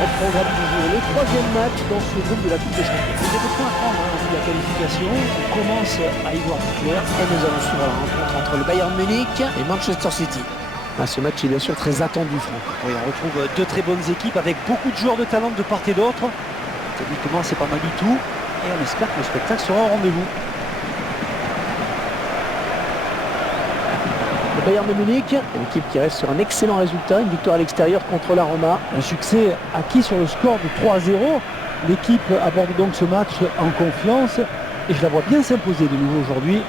Au programme du jour, le troisième match dans ce groupe de la Coupe des Champions. Il y a des points à prendre de la qualification. On commence à y voir clair. Et nous allons suivre la rencontre entre le Bayern Munich et Manchester City. Ce match est bien sûr très attendu, Franck. Oui, on retrouve deux très bonnes équipes avec beaucoup de joueurs de talent de part et d'autre. Techniquement, c'est pas mal du tout. Et on espère que le spectacle sera au rendez-vous. Le Bayern de Munich, une équipe qui reste sur un excellent résultat, une victoire à l'extérieur contre la Roma. Un succès acquis sur le score de 3-0. L'équipe aborde donc ce match en confiance et je la vois bien s'imposer de nouveau aujourd'hui.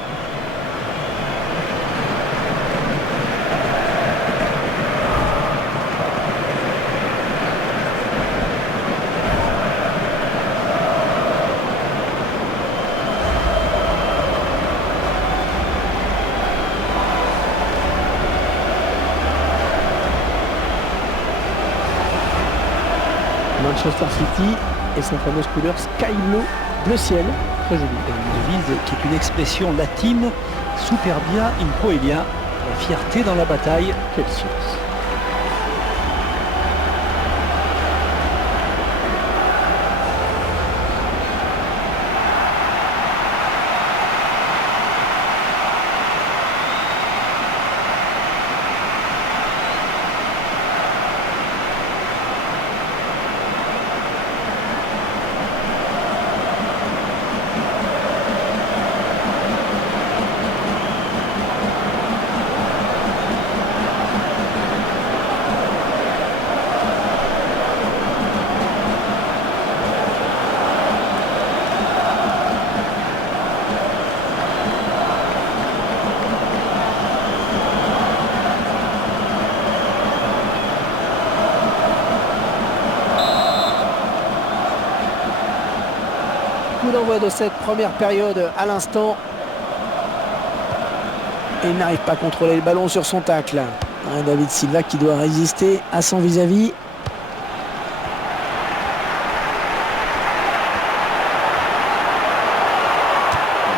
Manchester City et sa fameuse couleur Sky Blue, bleu ciel, très joli. Une devise qui est une expression latine, Superbia in Coelia, la fierté dans la bataille. Quelle science! Coup d'envoi de cette première période à l'instant. Il n'arrive pas à contrôler le ballon sur son tacle. David Silva qui doit résister à son vis-à-vis.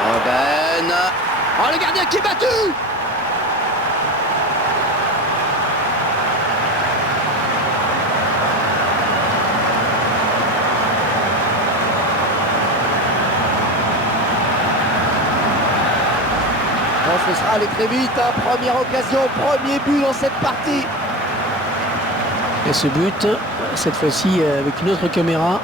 Robben. Oh, le gardien qui est battu! Ce sera aller très vite, hein. Première occasion, premier but dans cette partie. Et ce but, cette fois-ci avec une autre caméra.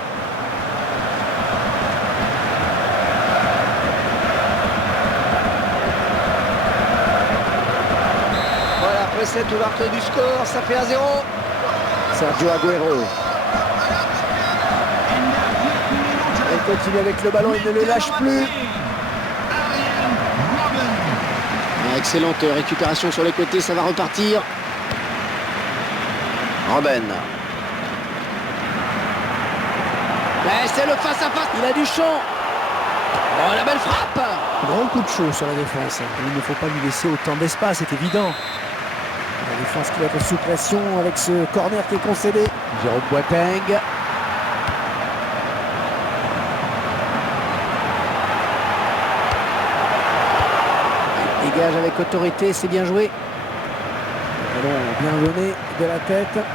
Voilà, après cette ouverture du score, ça fait 1-0. Sergio Agüero. Il continue avec le ballon, il ne le lâche plus. Excellente récupération sur les côtés, ça va repartir. Robben. C'est le face-à-face. Il a du champ. Oh, la belle frappe. Grand coup de chaud sur la défense. Il ne faut pas lui laisser autant d'espace, c'est évident. La défense qui va être sous pression avec ce corner qui est concédé. Jérôme Boateng. Dégage avec autorité, c'est bien joué. Ballon bien donné de la tête.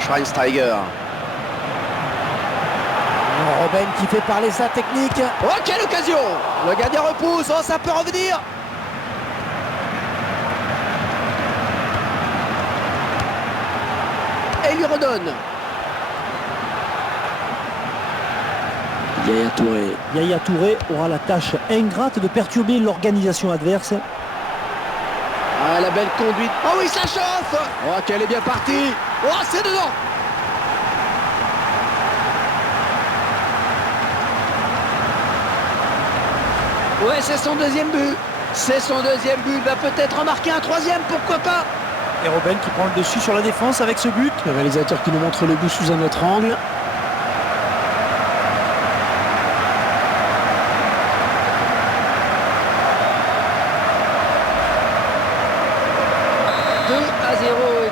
Schweinsteiger. Robben qui fait parler sa technique. Oh, quelle occasion! Le gardien repousse, oh, ça peut revenir. Et il lui redonne. Yaya Touré aura la tâche ingrate de perturber l'organisation adverse. Ah, la belle conduite. Oh oui, ça chauffe. Oh, qu'elle est bien partie. Oh, c'est dedans. Ouais, c'est son deuxième but. C'est son deuxième but. Il va peut-être en marquer un troisième, pourquoi pas. Et Robben qui prend le dessus sur la défense avec ce but. Le réalisateur qui nous montre le but sous un autre angle.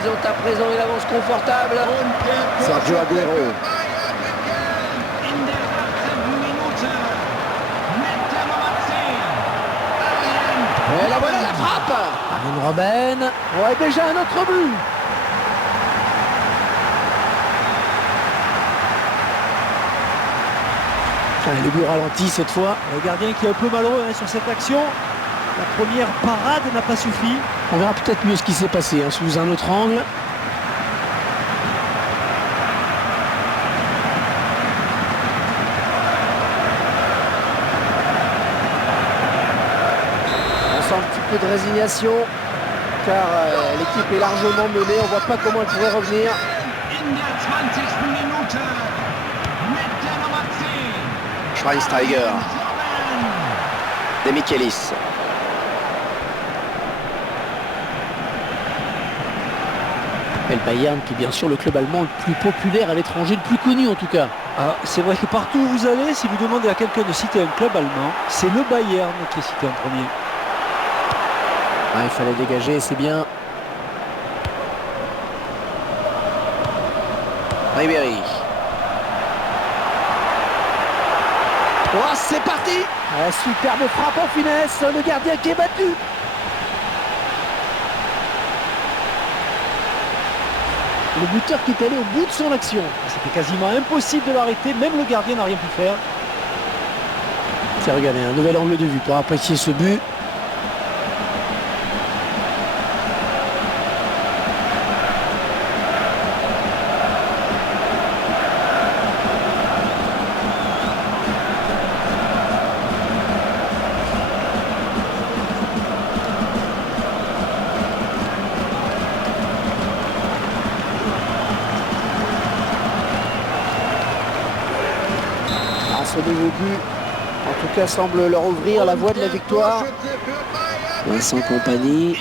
Ils ont à présent une avance confortable. Sergio Agüero. Et la voilà la frappe. Arjen Robben. Ouais, déjà un autre but. Le but ralenti cette fois. Le gardien qui est un peu malheureux sur cette action. La première parade n'a pas suffi. On verra peut-être mieux ce qui s'est passé sous un autre angle. On sent un petit peu de résignation car l'équipe est largement menée. On ne voit pas comment elle pourrait revenir. Schweinsteiger. Demichelis. Et le Bayern qui est bien sûr le club allemand le plus populaire à l'étranger, le plus connu en tout cas. Ah, c'est vrai que partout où vous allez, si vous demandez à quelqu'un de citer un club allemand, c'est le Bayern qui est cité en premier. Il fallait dégager, c'est bien. Ribéry. Oh, c'est parti! Superbe frappe en finesse, le gardien qui est battu. Le buteur qui est allé au bout de son action. C'était quasiment impossible de l'arrêter, même le gardien n'a rien pu faire. Tiens, regardez, un nouvel angle de vue pour apprécier ce but. Ce nouveau but, en tout cas, semble leur ouvrir la voie de la victoire. Vincent Kompany.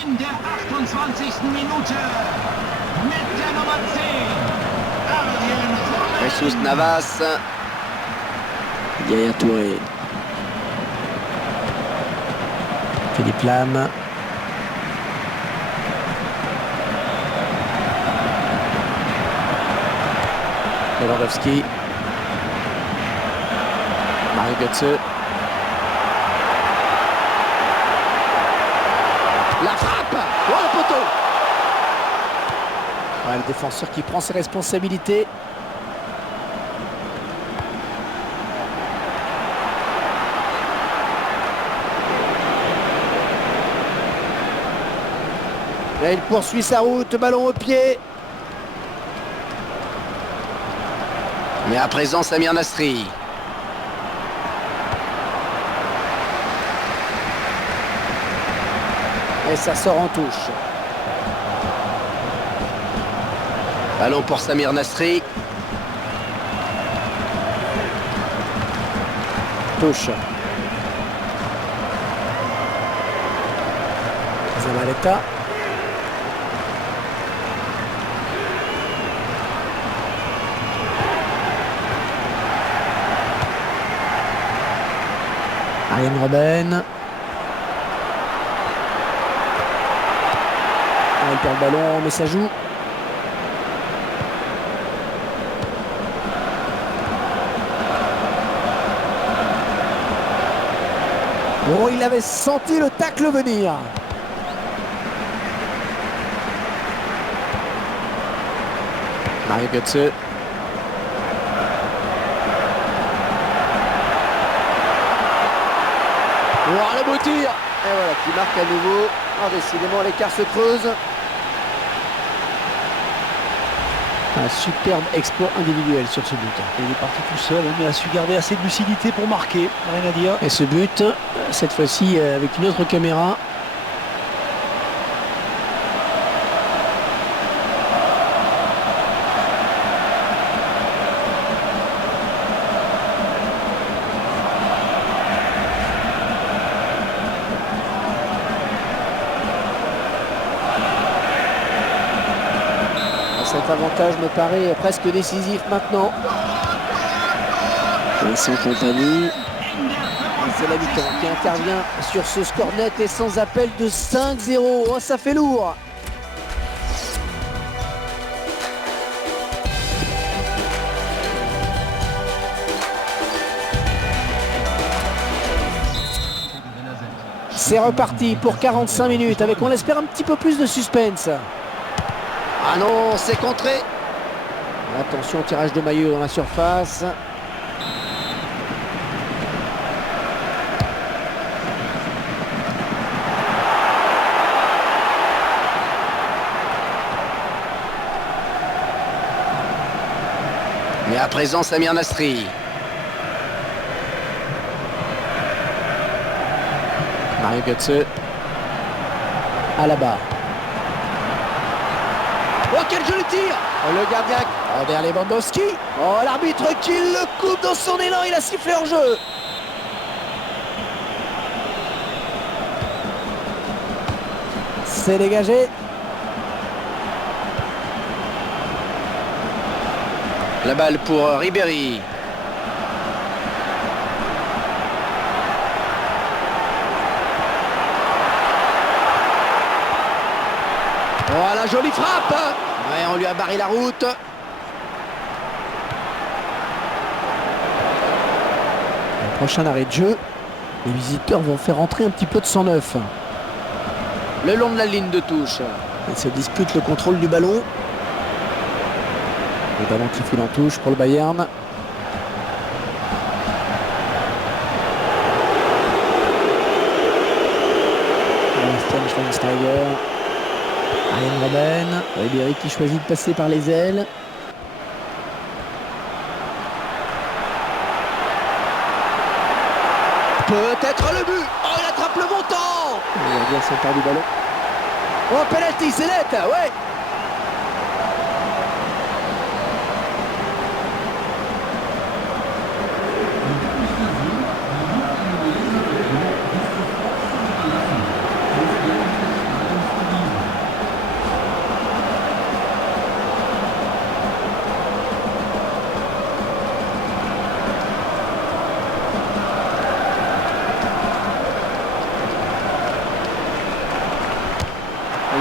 Jesus Navas. Yaya Touré. Philippe Lam. Lewandowski. Mario Götze. La frappe! Oh, le poteau! Le défenseur qui prend ses responsabilités. Là, il poursuit sa route, ballon au pied. Mais à présent, Samir Nasri. Et ça sort en touche. Ballon pour Samir Nasri. Touche. Zabaleta. Ariane Robben. Il perd le ballon, mais ça joue. Oh, il avait senti le tacle venir. Mario Götze. Oh, le beau tir. Et voilà, qui marque à nouveau. Oh, décidément, l'écart se creuse. Un superbe exploit individuel sur ce but. Il est parti tout seul, mais a su garder assez de lucidité pour marquer. Rien à dire. Et ce but, cette fois-ci avec une autre caméra. Cet avantage me paraît presque décisif maintenant. Vincent Kompany. C'est la mi-temps qui intervient sur ce score net et sans appel de 5-0. Oh, ça fait lourd. C'est reparti pour 45 minutes avec, on l'espère, un petit peu plus de suspense. Ah non, c'est contré. Attention, tirage de maillot dans la surface. Mais à présent, Samir Nasri. Mario Götze. Alaba. Oh, quel joli tir! Oh, le gardien. Robert Lewandowski. Oh, l'arbitre qui le coupe dans son élan. Il a sifflé hors jeu. C'est dégagé. La balle pour Ribéry. Oh, la jolie frappe! Ouais, on lui a barré la route. Le prochain arrêt de jeu. Les visiteurs vont faire entrer un petit peu de sang neuf. Le long de la ligne de touche. Ils se disputent le contrôle du ballon. Le ballon qui file en touche pour le Bayern. Schweinsteiger. Arjen Robben. Ribéry qui choisit de passer par les ailes. Peut-être le but. Oh, il attrape le montant. Le gardien s'empare du ballon. Oh, penalty, c'est net, ouais.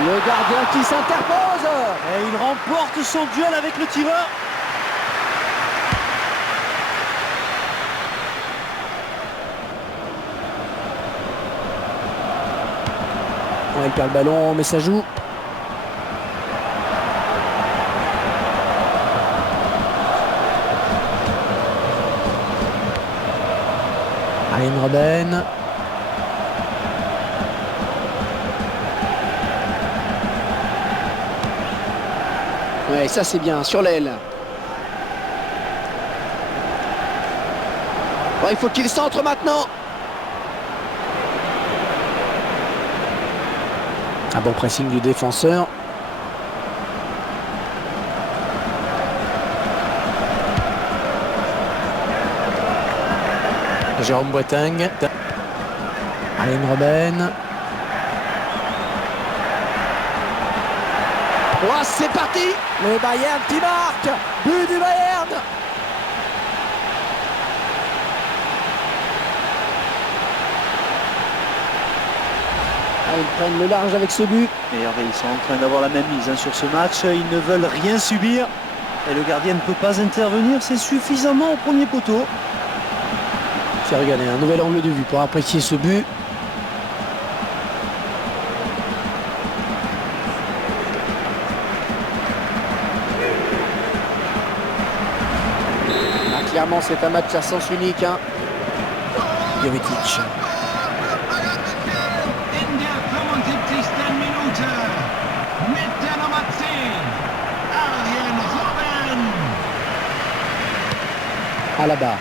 Le gardien qui s'interpose. Et il remporte son duel avec le tireur. Ouais, il perd le ballon, mais ça joue. Arjen Robben. Ouais, ça c'est bien, sur l'aile. Ouais, il faut qu'il centre maintenant. Un bon pressing du défenseur. Jérôme Boateng. Arjen Robben. Oh, c'est parti! Le Bayern qui marque! But du Bayern! Ah, ils prennent le large avec ce but. Et Hervé, ils sont en train d'avoir la même mise sur ce match. Ils ne veulent rien subir. Et le gardien ne peut pas intervenir. C'est suffisamment au premier poteau. C'est regardez, un nouvel angle de vue pour apprécier ce but. Clairement, c'est un match à sens unique. Hein. Jovetic. In der 75. Minute mit der Nummer 10, Arjen Robben. Alaba.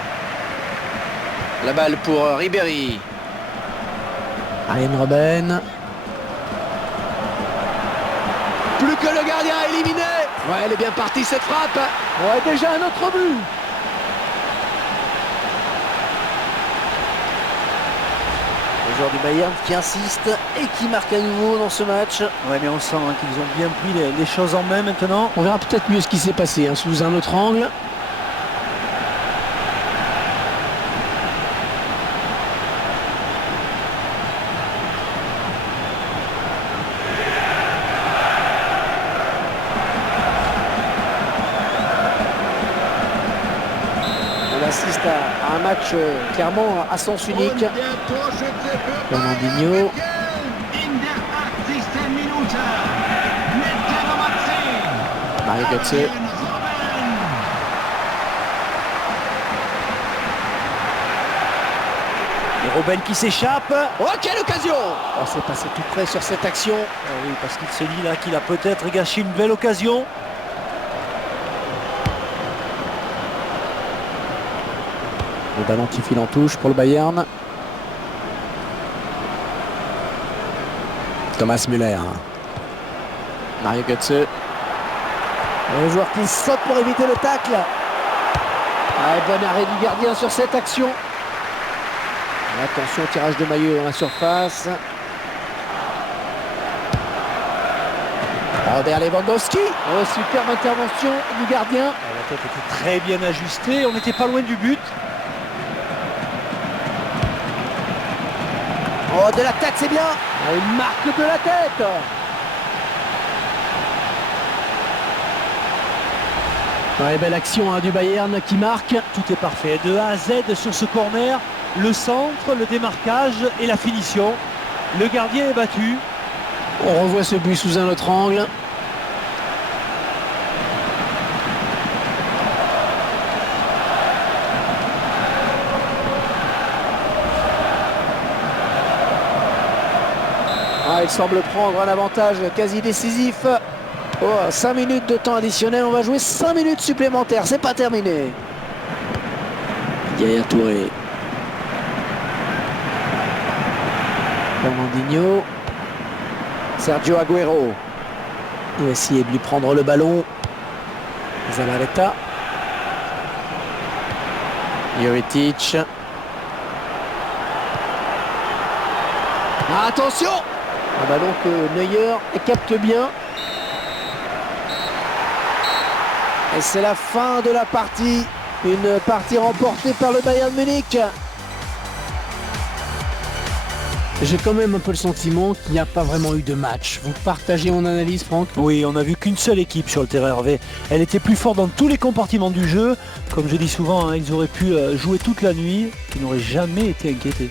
La balle pour Ribéry. Arjen Robben. Plus que le gardien éliminé. Ouais, elle est bien partie cette frappe. Ouais, déjà un autre but. Le joueur du Bayern qui insiste et qui marque à nouveau dans ce match. Ouais, mais on sent qu'ils ont bien pris les choses en main maintenant. On verra peut-être mieux ce qui s'est passé hein, sous un autre angle. On assiste à un match clairement à sens unique. Fernandinho. Mario Götze. Et Robben qui s'échappe. Oh, quelle occasion! Oh, c'est passé tout près sur cette action. Ah oui, parce qu'il se dit là qu'il a peut-être gâché une belle occasion. Le ballon qui file en touche pour le Bayern. Thomas Müller. Mario Götze. Le joueur qui saute pour éviter le tacle. Bon arrêt du gardien sur cette action. Attention au tirage de maillot dans la surface. Robert Lewandowski. Superbe intervention du gardien. La tête était très bien ajustée, on n'était pas loin du but. De la tête, c'est bien. Une marque de la tête. Belle action du Bayern qui marque. Tout est parfait, de A à Z sur ce corner. Le centre, le démarquage et la finition. Le gardien est battu. On revoit ce but sous un autre angle. Il semble prendre un avantage quasi décisif. 5 minutes de temps additionnel, on va jouer 5 minutes supplémentaires, c'est pas terminé. Yaya Touré. Fernandinho. Sergio Agüero. Il va essayer de lui prendre le ballon. Zabaleta. Jovetic. Attention! Un ballon que Neuer capte bien. Et c'est la fin de la partie. Une partie remportée par le Bayern Munich. J'ai quand même un peu le sentiment qu'il n'y a pas vraiment eu de match. Vous partagez mon analyse, Franck? Oui, on n'a vu qu'une seule équipe sur le terrain, Hervé. Elle était plus forte dans tous les compartiments du jeu. Comme je dis souvent, ils auraient pu jouer toute la nuit. Ils n'auraient jamais été inquiétés.